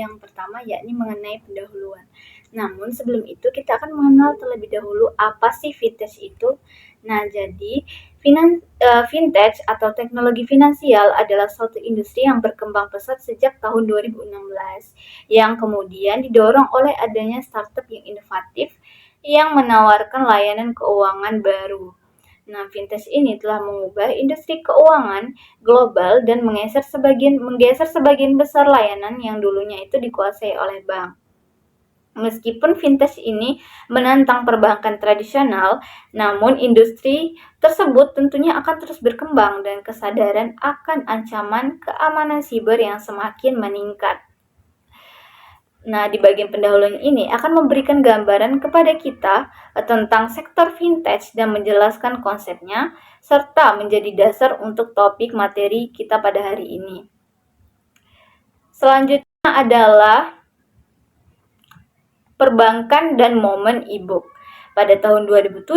yang pertama, yakni mengenai pendahuluan. Namun sebelum itu kita akan mengenal terlebih dahulu apa sih fintech itu. Nah, jadi fintech atau teknologi finansial adalah suatu industri yang berkembang pesat sejak tahun 2016, yang kemudian didorong oleh adanya startup yang inovatif yang menawarkan layanan keuangan baru. Nah, fintech ini telah mengubah industri keuangan global dan menggeser sebagian besar layanan yang dulunya itu dikuasai oleh bank. Meskipun fintech ini menantang perbankan tradisional, namun industri tersebut tentunya akan terus berkembang dan kesadaran akan ancaman keamanan siber yang semakin meningkat. Nah, di bagian pendahuluan ini akan memberikan gambaran kepada kita tentang sektor fintech dan menjelaskan konsepnya, serta menjadi dasar untuk topik materi kita pada hari ini. Selanjutnya adalah perbankan dan momen e-book. Pada tahun 2007,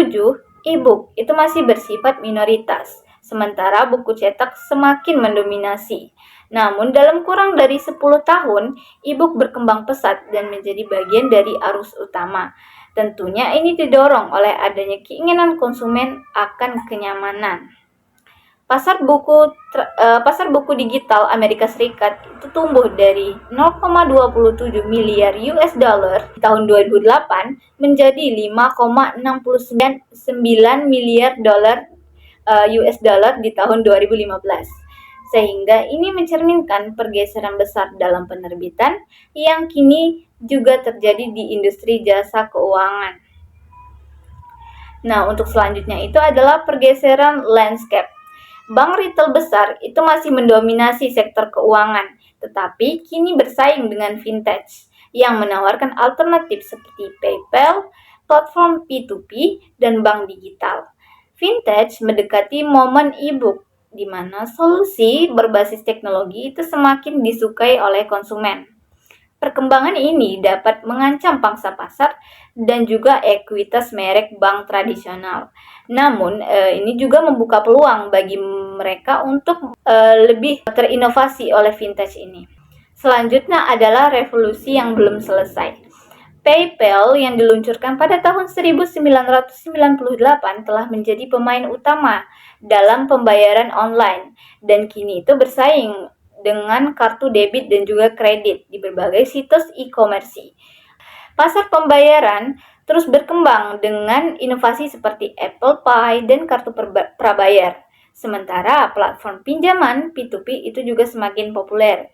e-book itu masih bersifat minoritas, sementara buku cetak semakin mendominasi. Namun dalam kurang dari 10 tahun, e-book berkembang pesat dan menjadi bagian dari arus utama. Tentunya ini didorong oleh adanya keinginan konsumen akan kenyamanan. Pasar buku digital Amerika Serikat itu tumbuh dari 0,27 miliar US dollar di tahun 2008 menjadi 5,69 miliar dolar US dollar di tahun 2015. Sehingga ini mencerminkan pergeseran besar dalam penerbitan yang kini juga terjadi di industri jasa keuangan. Nah, untuk selanjutnya itu adalah pergeseran landscape. Bank retail besar itu masih mendominasi sektor keuangan, tetapi kini bersaing dengan fintech yang menawarkan alternatif seperti PayPal, platform P2P, dan bank digital. Fintech mendekati momen e-book, di mana solusi berbasis teknologi itu semakin disukai oleh konsumen. Perkembangan ini dapat mengancam pangsa pasar dan juga ekuitas merek bank tradisional. Namun, ini juga membuka peluang bagi mereka untuk lebih terinovasi oleh fintech ini. Selanjutnya adalah revolusi yang belum selesai. PayPal yang diluncurkan pada tahun 1998 telah menjadi pemain utama dalam pembayaran online dan kini itu bersaing dengan kartu debit dan juga kredit di berbagai situs e-commerce. Pasar pembayaran terus berkembang dengan inovasi seperti Apple Pay dan kartu prabayar. Sementara platform pinjaman P2P itu juga semakin populer.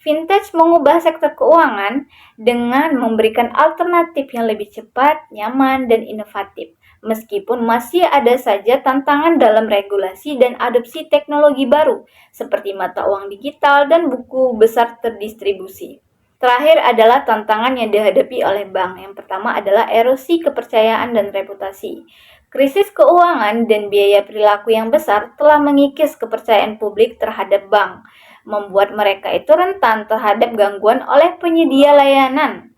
Fintech mengubah sektor keuangan dengan memberikan alternatif yang lebih cepat, nyaman, dan inovatif. Meskipun masih ada saja tantangan dalam regulasi dan adopsi teknologi baru, seperti mata uang digital dan buku besar terdistribusi. Terakhir adalah tantangan yang dihadapi oleh bank. Yang pertama adalah erosi kepercayaan dan reputasi. Krisis keuangan dan biaya perilaku yang besar telah mengikis kepercayaan publik terhadap bank, membuat mereka itu rentan terhadap gangguan oleh penyedia layanan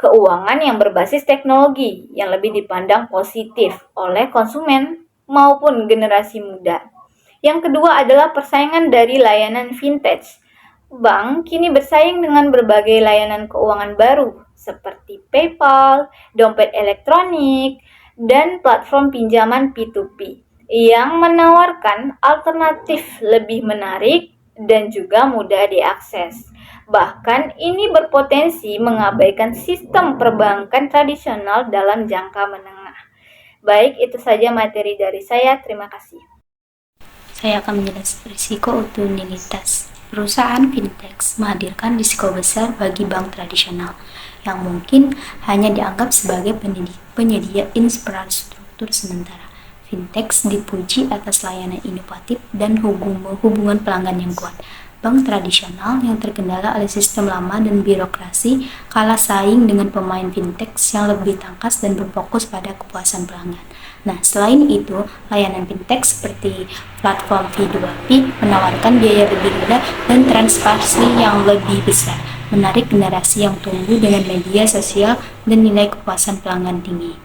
keuangan yang berbasis teknologi yang lebih dipandang positif oleh konsumen maupun generasi muda. Yang kedua adalah persaingan dari layanan fintech. Bank kini bersaing dengan berbagai layanan keuangan baru seperti PayPal, dompet elektronik, dan platform pinjaman P2P yang menawarkan alternatif lebih menarik dan juga mudah diakses. Bahkan ini berpotensi mengabaikan sistem perbankan tradisional dalam jangka menengah. Baik, itu saja materi dari saya. Terima kasih. Saya akan menjelaskan risiko oportunitas. Perusahaan fintech menghadirkan risiko besar bagi bank tradisional yang mungkin hanya dianggap sebagai penyedia infrastruktur sementara. Fintech dipuji atas layanan inovatif dan hubungan pelanggan yang kuat. Bank tradisional yang terkendala oleh sistem lama dan birokrasi kalah saing dengan pemain fintech yang lebih tangkas dan berfokus pada kepuasan pelanggan. Nah, selain itu, layanan fintech seperti platform P2P menawarkan biaya lebih rendah dan transparansi yang lebih besar, menarik generasi yang tumbuh dengan media sosial dan nilai kepuasan pelanggan tinggi.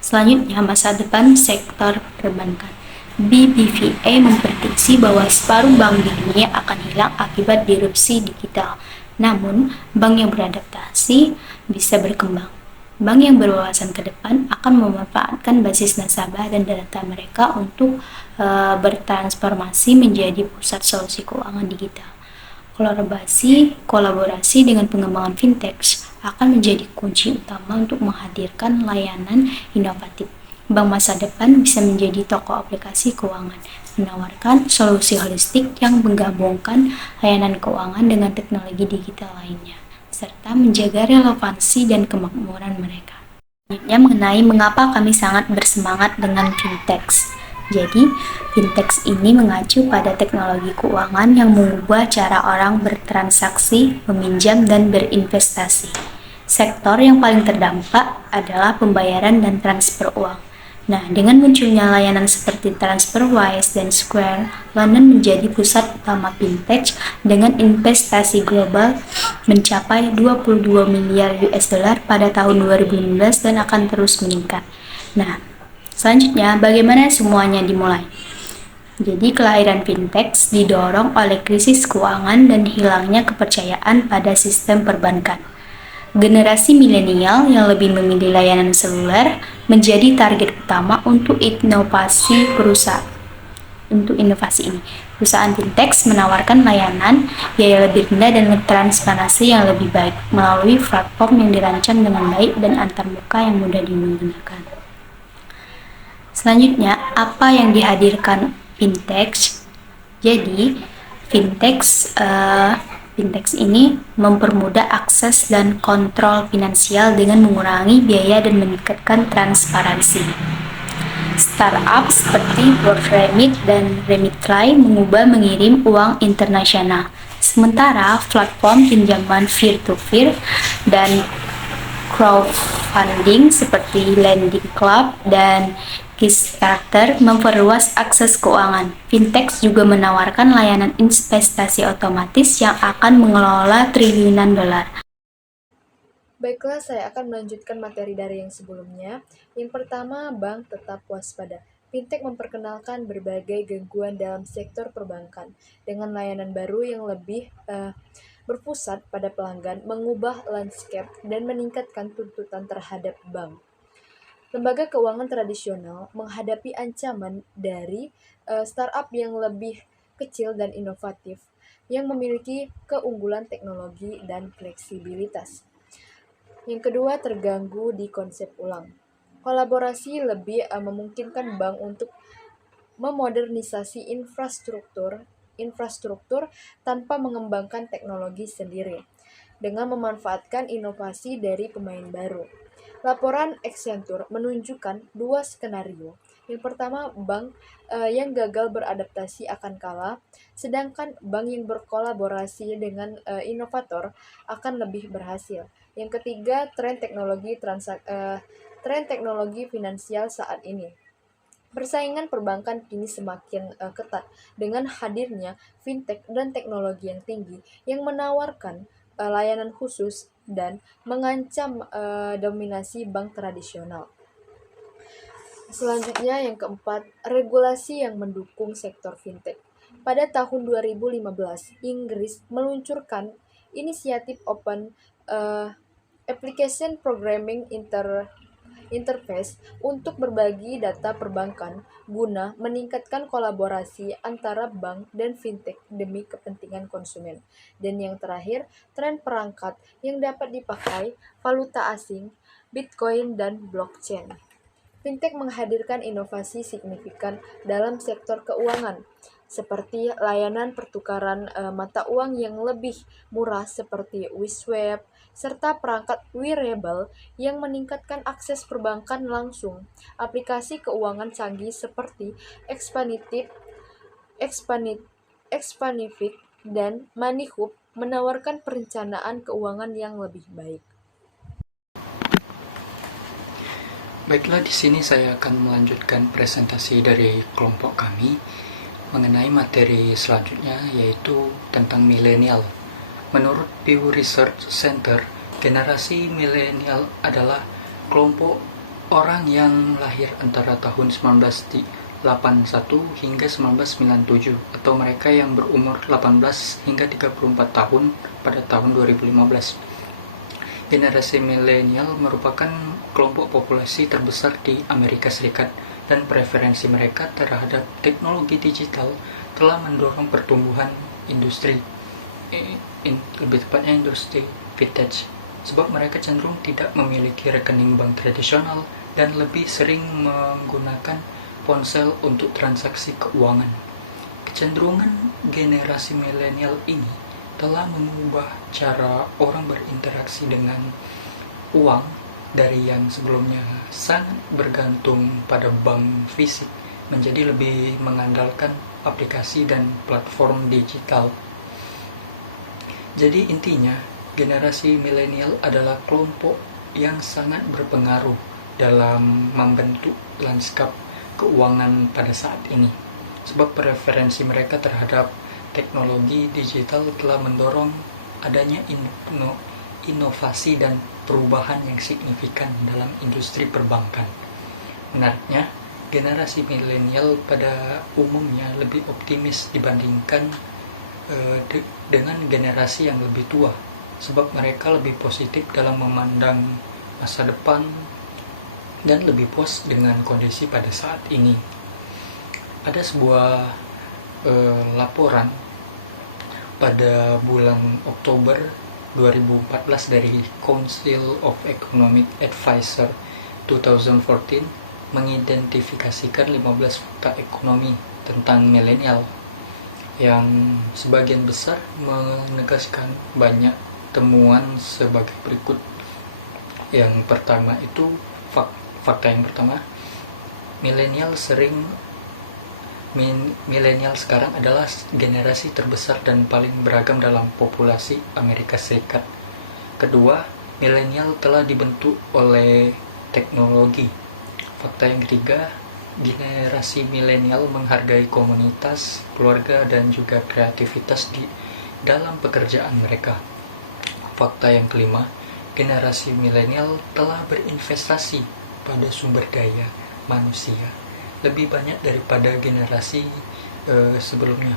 Selanjutnya, masa depan sektor perbankan. BBVA memprediksi bahwa separuh bank di dunia akan hilang akibat disrupsi digital. Namun, bank yang beradaptasi bisa berkembang. Bank yang berwawasan ke depan akan memanfaatkan basis nasabah dan data mereka untuk bertransformasi menjadi pusat solusi keuangan digital. Kolaborasi dengan pengembangan fintech akan menjadi kunci utama untuk menghadirkan layanan inovatif. Bank masa depan bisa menjadi toko aplikasi keuangan, menawarkan solusi holistik yang menggabungkan layanan keuangan dengan teknologi digital lainnya, serta menjaga relevansi dan kemakmuran mereka. Selanjutnya mengenai mengapa kami sangat bersemangat dengan fintech. Jadi, fintech ini mengacu pada teknologi keuangan yang mengubah cara orang bertransaksi, meminjam, dan berinvestasi. Sektor yang paling terdampak adalah pembayaran dan transfer uang. Nah, dengan munculnya layanan seperti TransferWise dan Square, London menjadi pusat utama fintech dengan investasi global mencapai 22 miliar US dollar pada tahun 2015 dan akan terus meningkat. Nah, selanjutnya bagaimana semuanya dimulai? Jadi, kelahiran fintech didorong oleh krisis keuangan dan hilangnya kepercayaan pada sistem perbankan. Generasi milenial yang lebih memilih layanan seluler menjadi target utama untuk inovasi ini. Perusahaan fintech menawarkan layanan biaya lebih rendah dan transparansi yang lebih baik melalui platform yang dirancang dengan baik dan antarmuka yang mudah digunakan. Selanjutnya, apa yang dihadirkan fintech? Jadi, fintech ini mempermudah akses dan kontrol finansial dengan mengurangi biaya dan meningkatkan transparansi. Startup seperti WorldRemit dan Remitly mengubah mengirim uang internasional, sementara platform pinjaman peer-to-peer dan crowdfunding seperti Lending Club dan Kickstarter memperluas akses keuangan. Fintech juga menawarkan layanan investasi otomatis yang akan mengelola triliunan dolar. Baiklah, saya akan melanjutkan materi dari yang sebelumnya. Yang pertama, bank tetap waspada. Fintech memperkenalkan berbagai gangguan dalam sektor perbankan dengan layanan baru yang lebih berpusat pada pelanggan, mengubah landscape, dan meningkatkan tuntutan terhadap bank. Lembaga keuangan tradisional menghadapi ancaman dari startup yang lebih kecil dan inovatif, yang memiliki keunggulan teknologi dan fleksibilitas. Yang kedua, terganggu di konsep ulang. Kolaborasi lebih memungkinkan bank untuk memodernisasi infrastruktur tanpa mengembangkan teknologi sendiri, dengan memanfaatkan inovasi dari pemain baru. Laporan Accenture menunjukkan dua skenario. Yang pertama, bank yang gagal beradaptasi akan kalah, sedangkan bank yang berkolaborasi dengan inovator akan lebih berhasil. Yang ketiga, tren teknologi finansial saat ini. Persaingan perbankan kini semakin ketat dengan hadirnya fintech dan teknologi yang tinggi yang menawarkan layanan khusus dan mengancam dominasi bank tradisional. Selanjutnya yang keempat, regulasi yang mendukung sektor fintech. Pada tahun 2015, Inggris meluncurkan inisiatif Open Application Programming Interface untuk berbagi data perbankan guna meningkatkan kolaborasi antara bank dan fintech demi kepentingan konsumen. Dan yang terakhir, tren perangkat yang dapat dipakai, valuta asing, Bitcoin, dan blockchain. Fintech menghadirkan inovasi signifikan dalam sektor keuangan, seperti layanan pertukaran mata uang yang lebih murah seperti WeSwap, serta perangkat wearable yang meningkatkan akses perbankan langsung. Aplikasi keuangan canggih seperti Expanific dan Moneyhub menawarkan perencanaan keuangan yang lebih baik. Baiklah, di sini saya akan melanjutkan presentasi dari kelompok kami mengenai materi selanjutnya, yaitu tentang milenial. Menurut Pew Research Center, generasi milenial adalah kelompok orang yang lahir antara tahun 1985 1981 hingga 1997 atau mereka yang berumur 18 hingga 34 tahun pada tahun 2015. Generasi milenial merupakan kelompok populasi terbesar di Amerika Serikat dan preferensi mereka terhadap teknologi digital telah mendorong pertumbuhan industri, lebih tepatnya industri vintage, sebab mereka cenderung tidak memiliki rekening bank tradisional dan lebih sering menggunakan ponsel untuk transaksi keuangan. Kecenderungan generasi milenial ini telah mengubah cara orang berinteraksi dengan uang dari yang sebelumnya sangat bergantung pada bank fisik menjadi lebih mengandalkan aplikasi dan platform digital. Jadi intinya, generasi milenial adalah kelompok yang sangat berpengaruh dalam membentuk lanskap keuangan pada saat ini, sebab preferensi mereka terhadap teknologi digital telah mendorong adanya inovasi dan perubahan yang signifikan dalam industri perbankan. Menariknya, generasi milenial pada umumnya lebih optimis dibandingkan dengan generasi yang lebih tua, sebab mereka lebih positif dalam memandang masa depan dan lebih puas dengan kondisi pada saat ini. Ada sebuah laporan pada bulan Oktober 2014 dari Council of Economic Advisor 2014 mengidentifikasikan 15 fakta ekonomi tentang milenial yang sebagian besar menegaskan banyak temuan sebagai berikut. Yang pertama itu fakta yang pertama, milenial sekarang adalah generasi terbesar dan paling beragam dalam populasi Amerika Serikat. Kedua, milenial telah dibentuk oleh teknologi. Fakta yang ketiga, generasi milenial menghargai komunitas, keluarga, dan juga kreativitas di dalam pekerjaan mereka. Fakta yang kelima, generasi milenial telah berinvestasi pada sumber daya manusia lebih banyak daripada generasi sebelumnya.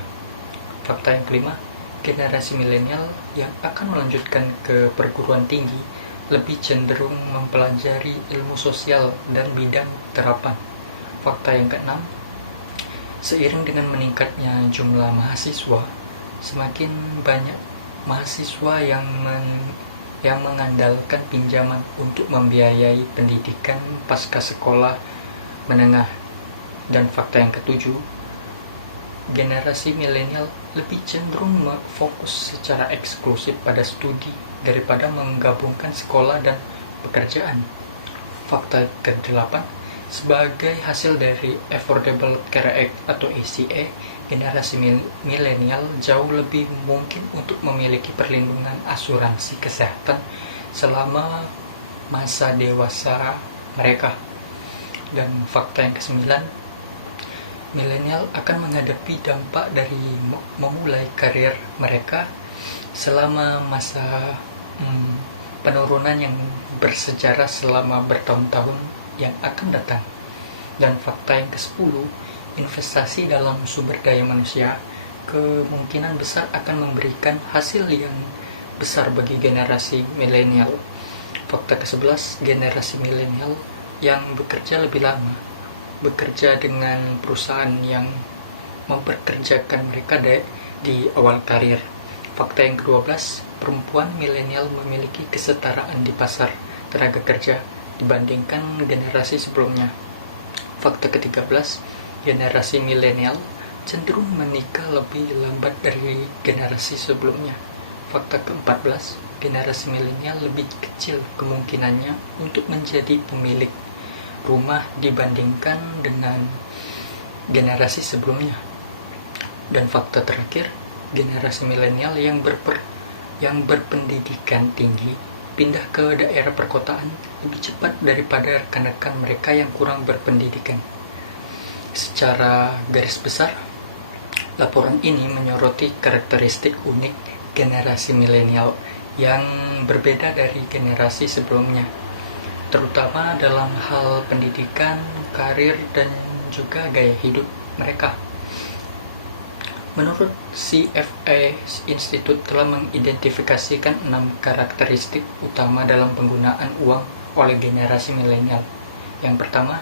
Fakta yang kelima, generasi milenial yang akan melanjutkan ke perguruan tinggi lebih cenderung mempelajari ilmu sosial dan bidang terapan. Fakta yang keenam, seiring dengan meningkatnya jumlah mahasiswa, semakin banyak mahasiswa yang mengandalkan pinjaman untuk membiayai pendidikan pasca sekolah menengah. Dan fakta yang ketujuh, generasi milenial lebih cenderung fokus secara eksklusif pada studi daripada menggabungkan sekolah dan pekerjaan. Fakta ke-8, sebagai hasil dari Affordable Care Act atau ACA, generasi milenial jauh lebih mungkin untuk memiliki perlindungan asuransi kesehatan selama masa dewasa mereka. Dan fakta yang ke-9, milenial akan menghadapi dampak dari memulai karir mereka selama masa penurunan yang bersejarah selama bertahun-tahun yang akan datang. Dan fakta yang ke-10, investasi dalam sumber daya manusia kemungkinan besar akan memberikan hasil yang besar bagi generasi milenial. Fakta ke-11, generasi milenial yang bekerja lebih lama, bekerja dengan perusahaan yang memperkerjakan mereka di awal karir. Fakta yang ke-12, perempuan milenial memiliki kesetaraan di pasar tenaga kerja dibandingkan generasi sebelumnya. Fakta ke-13, generasi milenial cenderung menikah lebih lambat dari generasi sebelumnya. Fakta ke-14, generasi milenial lebih kecil kemungkinannya untuk menjadi pemilik rumah dibandingkan dengan generasi sebelumnya. Dan fakta terakhir, generasi milenial yang berpendidikan tinggi pindah ke daerah perkotaan lebih cepat daripada rekan-rekan mereka yang kurang berpendidikan. Secara garis besar, laporan ini menyoroti karakteristik unik generasi milenial yang berbeda dari generasi sebelumnya, terutama dalam hal pendidikan, karir, dan juga gaya hidup mereka. Menurut CFA Institute telah mengidentifikasikan 6 karakteristik utama dalam penggunaan uang oleh generasi milenial. Yang pertama,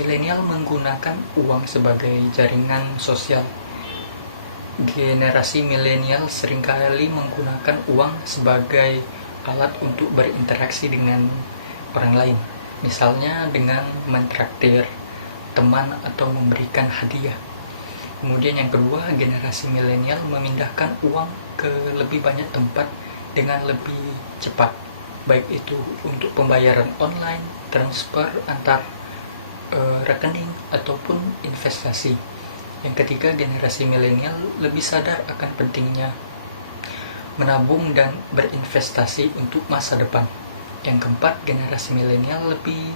milenial menggunakan uang sebagai jaringan sosial. Generasi milenial seringkali menggunakan uang sebagai alat untuk berinteraksi dengan orang lain, misalnya dengan mentraktir teman atau memberikan hadiah. Kemudian yang kedua, generasi milenial memindahkan uang ke lebih banyak tempat dengan lebih cepat, baik itu untuk pembayaran online, transfer antar rekening, ataupun investasi. Yang ketiga, generasi milenial lebih sadar akan pentingnya menabung dan berinvestasi untuk masa depan. Yang keempat, generasi milenial lebih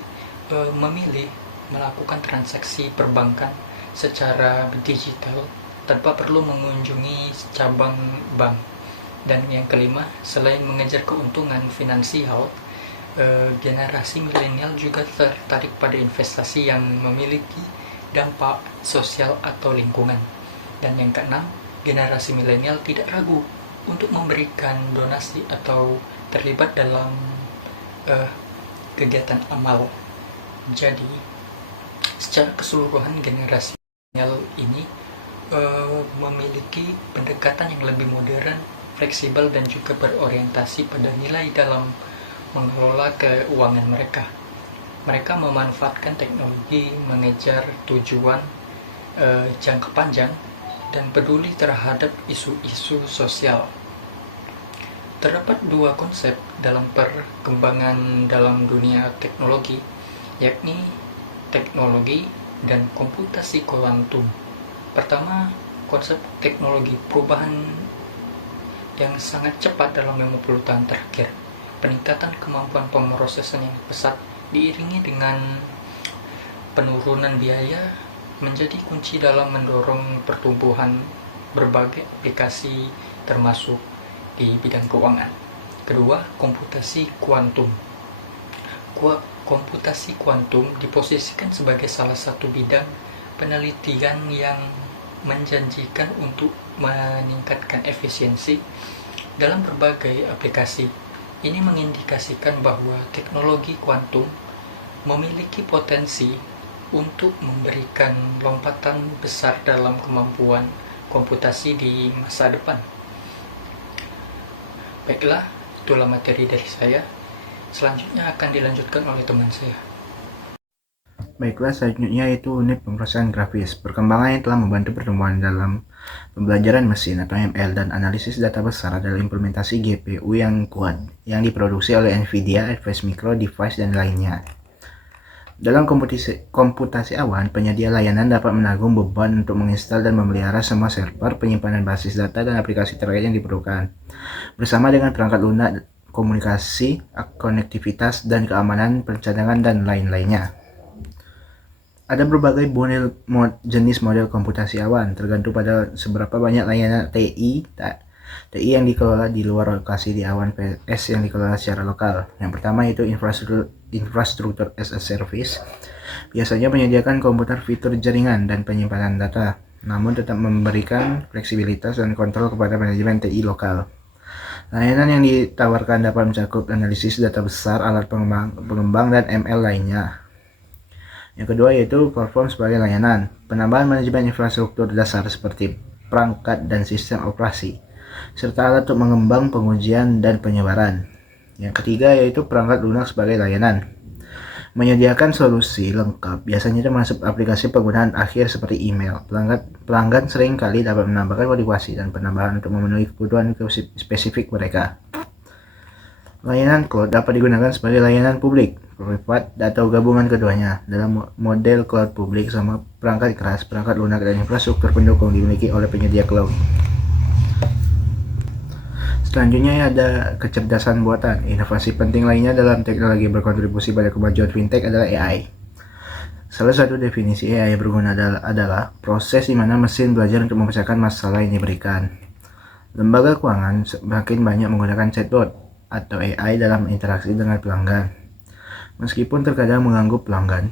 memilih melakukan transaksi perbankan secara digital tanpa perlu mengunjungi cabang bank. Dan yang kelima, selain mengejar keuntungan finansial, generasi milenial juga tertarik pada investasi yang memiliki dampak sosial atau lingkungan. Dan yang keenam, generasi milenial tidak ragu untuk memberikan donasi atau terlibat dalam kegiatan amal. Jadi, secara keseluruhan generasi milenial ini memiliki pendekatan yang lebih modern, fleksibel, dan juga berorientasi pada nilai dalam mengelola keuangan mereka. Mereka memanfaatkan teknologi, mengejar tujuan jangka panjang, dan peduli terhadap isu-isu sosial. Terdapat 2 konsep dalam perkembangan dalam dunia teknologi, yakni teknologi dan komputasi kuantum. Pertama, konsep teknologi, perubahan yang sangat cepat dalam 50 tahun terakhir. Peningkatan kemampuan pemrosesan yang pesat diiringi dengan penurunan biaya menjadi kunci dalam mendorong pertumbuhan berbagai aplikasi termasuk di bidang keuangan. Kedua, komputasi kuantum. Komputasi kuantum diposisikan sebagai salah satu bidang penelitian yang menjanjikan untuk meningkatkan efisiensi dalam berbagai aplikasi. Ini mengindikasikan bahwa teknologi kuantum memiliki potensi untuk memberikan lompatan besar dalam kemampuan komputasi di masa depan. Baiklah, itulah materi dari saya. Selanjutnya akan dilanjutkan oleh teman saya. Baiklah, selanjutnya itu unit pemrosesan grafis. Perkembangan yang telah membantu pertumbuhan dalam pembelajaran mesin atau ML dan analisis data besar adalah implementasi GPU yang kuat yang diproduksi oleh Nvidia, Advanced Micro Device, dan lainnya. Dalam komputasi awan, penyedia layanan dapat menanggung beban untuk menginstal dan memelihara semua server, penyimpanan basis data, dan aplikasi terkait yang diperlukan, bersama dengan perangkat lunak, komunikasi, konektivitas, dan keamanan pencadangan, dan lain-lainnya. Ada berbagai jenis model komputasi awan, tergantung pada seberapa banyak layanan TI yang dikelola di luar lokasi di awan PS yang dikelola secara lokal. Yang pertama itu infrastruktur as a service. Biasanya menyediakan komputer, fitur jaringan, dan penyimpanan data, namun tetap memberikan fleksibilitas dan kontrol kepada manajemen TI lokal. Layanan yang ditawarkan dapat mencakup analisis data besar, alat pengembang, dan ML lainnya. Yang kedua yaitu platform sebagai layanan, penambahan manajemen infrastruktur dasar seperti perangkat dan sistem operasi, serta alat untuk mengembang, pengujian, dan penyebaran. Yang ketiga yaitu perangkat lunak sebagai layanan, menyediakan solusi lengkap, biasanya termasuk aplikasi penggunaan akhir seperti email. Pelanggan sering kali dapat menambahkan modifikasi dan penambahan untuk memenuhi kebutuhan spesifik mereka. Layanan cloud dapat digunakan sebagai layanan publik, privat, atau gabungan keduanya. Dalam model cloud publik, sama perangkat keras, perangkat lunak, dan infrastruktur pendukung dimiliki oleh penyedia cloud. Selanjutnya ada kecerdasan buatan. Inovasi penting lainnya dalam teknologi berkontribusi pada kemajuan fintech adalah AI. Salah satu definisi AI yang berguna adalah proses di mana mesin belajar untuk memecahkan masalah yang diberikan. Lembaga keuangan semakin banyak menggunakan chatbot atau AI dalam interaksi dengan pelanggan. Meskipun terkadang mengganggu pelanggan,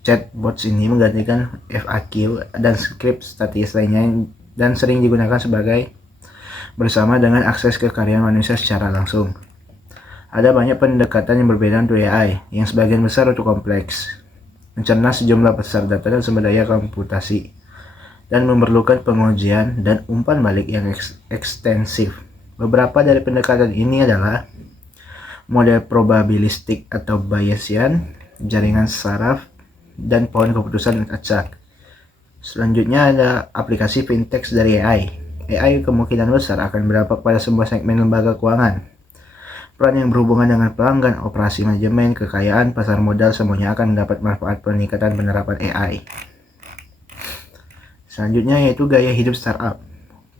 Chatbots ini menggantikan FAQ dan script statis lainnya dan sering digunakan sebagai bersama dengan akses ke karya manusia secara langsung. Ada banyak pendekatan yang berbeda untuk AI, yang sebagian besar untuk kompleks, mencerna sejumlah besar data dan sumber daya komputasi, dan memerlukan pengujian dan umpan balik yang ekstensif. Beberapa dari pendekatan ini adalah model probabilistik atau Bayesian, jaringan saraf, dan pohon keputusan acak. Selanjutnya ada aplikasi fintech dari AI. AI kemungkinan besar akan berdampak pada sebuah segmen lembaga keuangan. Peran yang berhubungan dengan pelanggan, operasi manajemen, kekayaan, pasar modal semuanya akan mendapat manfaat peningkatan penerapan AI. Selanjutnya yaitu gaya hidup startup.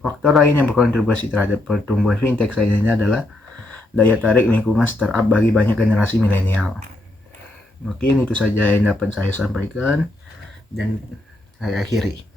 Faktor lain yang berkontribusi terhadap pertumbuhan fintech saat ini adalah daya tarik lingkungan startup bagi banyak generasi milenial. Mungkin itu saja yang dapat saya sampaikan dan saya akhiri.